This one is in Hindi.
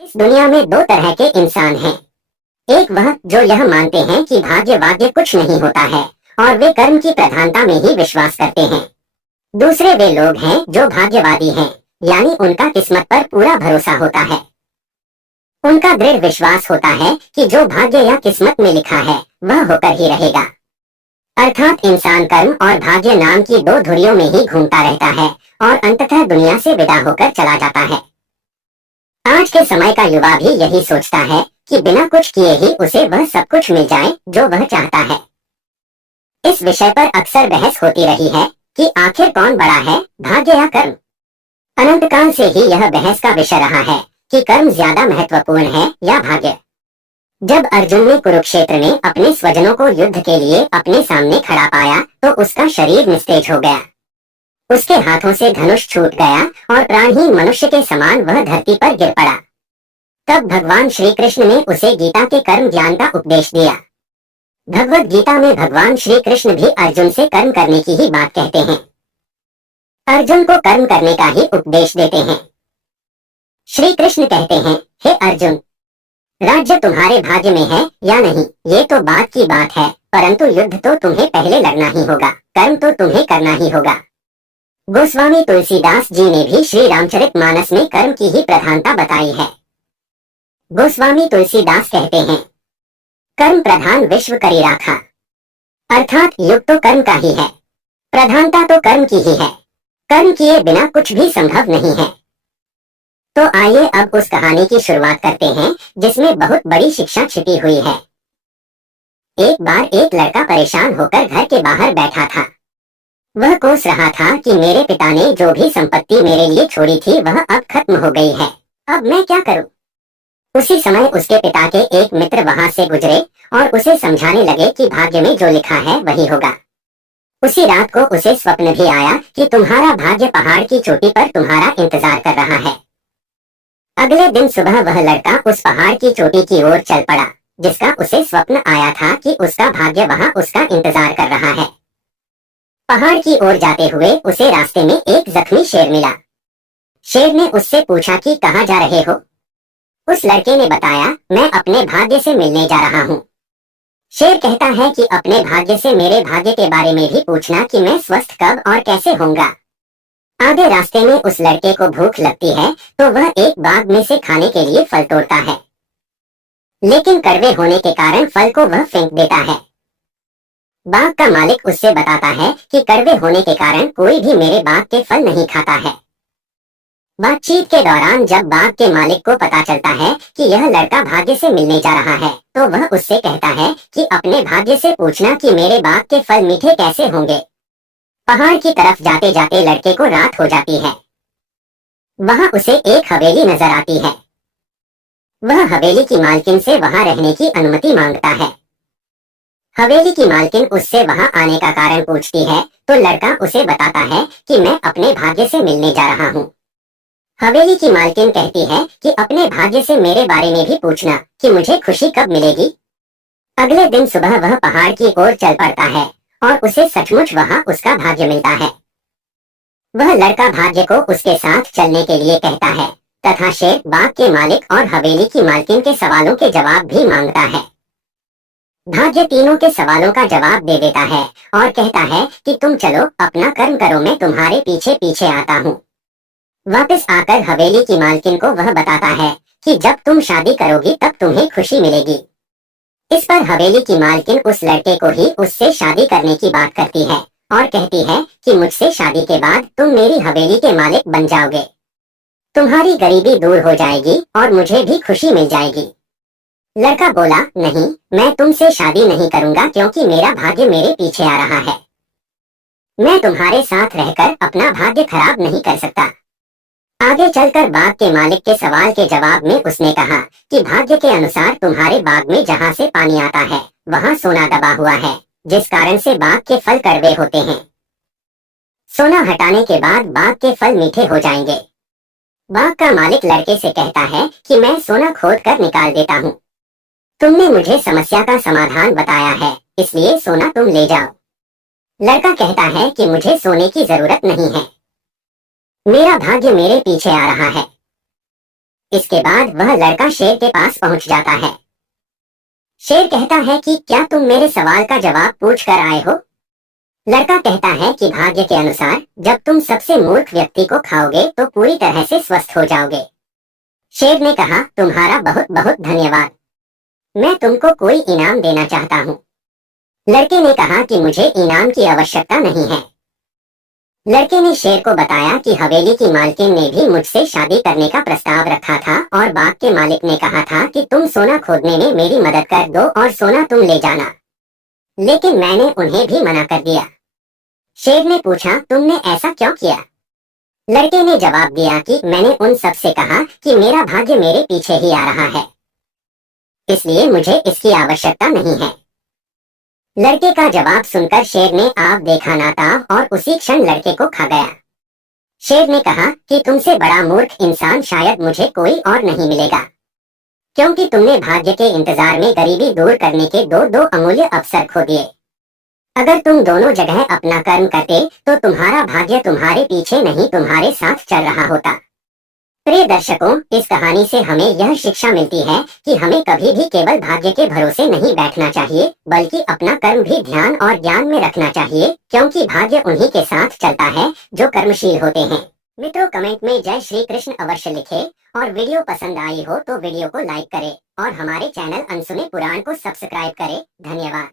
इस दुनिया में दो तरह के इंसान हैं। एक वह जो यह मानते हैं कि भाग्य वाग्य कुछ नहीं होता है और वे कर्म की प्रधानता में ही विश्वास करते हैं। दूसरे वे लोग हैं जो भाग्यवादी हैं, यानी उनका किस्मत पर पूरा भरोसा होता है। उनका दृढ़ विश्वास होता है कि जो भाग्य या किस्मत में लिखा है वह होकर ही रहेगा। अर्थात इंसान कर्म और भाग्य नाम की दो धुरियों में ही घूमता रहता है और अंततः दुनिया से विदा होकर चला जाता है। आज के समय का युवा भी यही सोचता है कि बिना कुछ किए ही उसे वह सब कुछ मिल जाए जो वह चाहता है। इस विषय पर अक्सर बहस होती रही है कि आखिर कौन बड़ा है, भाग्य या कर्म। अनंत काल से ही यह बहस का विषय रहा है कि कर्म ज्यादा महत्वपूर्ण है या भाग्य। जब अर्जुन ने कुरुक्षेत्र में अपने स्वजनों को युद्ध के लिए अपने सामने खड़ा पाया तो उसका शरीर निस्तेज हो गया। उसके हाथों से धनुष छूट गया और प्राणहीन मनुष्य के समान वह धरती पर गिर पड़ा। तब भगवान श्री कृष्ण ने उसे गीता के कर्म ज्ञान का उपदेश दिया। भगवत गीता में भगवान श्री कृष्ण भी अर्जुन से कर्म करने की ही बात कहते हैं। अर्जुन को कर्म करने का ही उपदेश देते हैं। श्री कृष्ण कहते हैं, हे अर्जुन, राज्य तुम्हारे भाग्य में है या नहीं ये तो बात की बात है, परंतु युद्ध तो तुम्हें पहले लड़ना ही होगा, कर्म तो तुम्हें करना ही होगा। गोस्वामी तुलसीदास जी ने भी श्री रामचरितमानस में कर्म की ही प्रधानता बताई है। गोस्वामी तुलसीदास कहते हैं, कर्म प्रधान विश्व करी राखा। अर्थात युग तो कर्म का ही है, प्रधानता तो कर्म की ही है। कर्म किए बिना कुछ भी संभव नहीं है। तो आइए अब उस कहानी की शुरुआत करते हैं जिसमें बहुत बड़ी शिक्षा छिपी हुई है। एक बार एक लड़का परेशान होकर घर के बाहर बैठा था। वह कोस रहा था कि मेरे पिता ने जो भी संपत्ति मेरे लिए छोड़ी थी वह अब खत्म हो गई है, अब मैं क्या करूं? उसी समय उसके पिता के एक मित्र वहां से गुजरे और उसे समझाने लगे कि भाग्य में जो लिखा है वही होगा। उसी रात को उसे स्वप्न भी आया कि तुम्हारा भाग्य पहाड़ की चोटी पर तुम्हारा इंतजार कर रहा है। अगले दिन सुबह वह लड़का उस पहाड़ की चोटी की ओर चल पड़ा जिसका उसे स्वप्न आया था कि उसका भाग्य वहां उसका इंतजार कर रहा है। पहाड़ की ओर जाते हुए उसे रास्ते में एक जख्मी शेर मिला। शेर ने उससे पूछा कि कहाँ जा रहे हो? उस लड़के ने बताया, मैं अपने भाग्य से मिलने जा रहा हूँ। शेर कहता है कि अपने भाग्य से मेरे भाग्य के बारे में भी पूछना कि मैं स्वस्थ कब और कैसे होऊंगा। आधे रास्ते में उस लड़के को भूख लगती है तो वह एक बाग में से खाने के लिए फल तोड़ता है, लेकिन कड़वे होने के कारण फल को वह फेंक देता है। बाग का मालिक उससे बताता है कि कड़वे होने के कारण कोई भी मेरे बाग के फल नहीं खाता है। बातचीत के दौरान जब बाग के मालिक को पता चलता है कि यह लड़का भाग्य से मिलने जा रहा है तो वह उससे कहता है कि अपने भाग्य से पूछना कि मेरे बाग के फल मीठे कैसे होंगे। पहाड़ की तरफ जाते जाते लड़के को रात हो जाती है। वहां उसे एक हवेली नजर आती है। वह हवेली की मालकिन से वहां रहने की अनुमति मांगता है। हवेली की मालकिन उससे वहां आने का कारण पूछती है तो लड़का उसे बताता है कि मैं अपने भाग्य से मिलने जा रहा हूँ। हवेली की मालकिन कहती है कि अपने भाग्य से मेरे बारे में भी पूछना कि मुझे खुशी कब मिलेगी। अगले दिन सुबह वह पहाड़ की ओर चल पड़ता है और उसे सचमुच वहां उसका भाग्य मिलता है। वह लड़का भाग्य को उसके साथ चलने के लिए कहता है तथा शेर बाग के मालिक और हवेली की मालकिन के सवालों के जवाब भी मांगता है। भाग्य तीनों के सवालों का जवाब दे देता है और कहता है कि तुम चलो अपना कर्म करो, मैं तुम्हारे पीछे पीछे आता हूँ। वापस आकर हवेली की मालकिन को वह बताता है कि जब तुम शादी करोगी तब तुम्हें खुशी मिलेगी। इस पर हवेली की मालकिन उस लड़के को ही उससे शादी करने की बात करती है और कहती है कि मुझसे शादी के बाद तुम मेरी हवेली के मालिक बन जाओगे, तुम्हारी गरीबी दूर हो जाएगी और मुझे भी खुशी मिल जाएगी। लड़का बोला, नहीं, मैं तुमसे शादी नहीं करूंगा क्योंकि मेरा भाग्य मेरे पीछे आ रहा है। मैं तुम्हारे साथ रहकर अपना भाग्य खराब नहीं कर सकता। आगे चलकर बाग के मालिक के सवाल के जवाब में उसने कहा कि भाग्य के अनुसार तुम्हारे बाग में जहाँ से पानी आता है वहाँ सोना दबा हुआ है, जिस कारण से बाग के फल कड़वे होते हैं। सोना हटाने के बाद बाग के फल मीठे हो जाएंगे। बाग का मालिक लड़के से कहता है कि मैं सोना खोद कर निकाल देता हूँ। तुमने मुझे समस्या का समाधान बताया है, इसलिए सोना तुम ले जाओ। लड़का कहता है कि मुझे सोने की जरूरत नहीं है, मेरा भाग्य मेरे पीछे आ रहा है। इसके बाद वह लड़का शेर के पास पहुंच जाता है। शेर कहता है कि क्या तुम मेरे सवाल का जवाब पूछ कर आए हो? लड़का कहता है कि भाग्य के अनुसार जब तुम सबसे मूर्ख व्यक्ति को खाओगे तो पूरी तरह से स्वस्थ हो जाओगे। शेर ने कहा, तुम्हारा बहुत बहुत धन्यवाद, मैं तुमको कोई इनाम देना चाहता हूँ। लड़के ने कहा कि मुझे इनाम की आवश्यकता नहीं है। लड़के ने शेर को बताया कि हवेली की मालकिन ने भी मुझसे शादी करने का प्रस्ताव रखा था और बाग के मालिक ने कहा था कि तुम सोना खोदने में मेरी मदद कर दो और सोना तुम ले जाना, लेकिन मैंने उन्हें भी मना कर दिया। शेर ने पूछा, तुमने ऐसा क्यों किया? लड़के ने जवाब दिया कि मैंने उन सब से कहा कि मेरा भाग्य मेरे पीछे ही आ रहा है, इसलिए मुझे इसकी आवश्यकता नहीं है। लड़के का जवाब सुनकर शेर ने आप देखा ना था और उसी क्षण लड़के को खा गया। शेर ने कहा कि तुमसे बड़ा मूर्ख इंसान शायद मुझे कोई और नहीं मिलेगा, क्योंकि तुमने भाग्य के इंतजार में गरीबी दूर करने के दो दो अमूल्य अवसर खो दिए। अगर तुम दोनों जगह अपना कर्म करते तो तुम्हारा भाग्य तुम्हारे पीछे नहीं तुम्हारे साथ चल रहा होता। प्रिय दर्शकों, इस कहानी से हमें यह शिक्षा मिलती है कि हमें कभी भी केवल भाग्य के भरोसे नहीं बैठना चाहिए, बल्कि अपना कर्म भी ध्यान और ज्ञान में रखना चाहिए, क्योंकि भाग्य उन्हीं के साथ चलता है जो कर्मशील होते हैं। मित्रों, कमेंट में जय श्री कृष्ण अवश्य लिखें और वीडियो पसंद आई हो तो वीडियो को लाइक करें और हमारे चैनल अनसुने पुराण को सब्सक्राइब करें। धन्यवाद।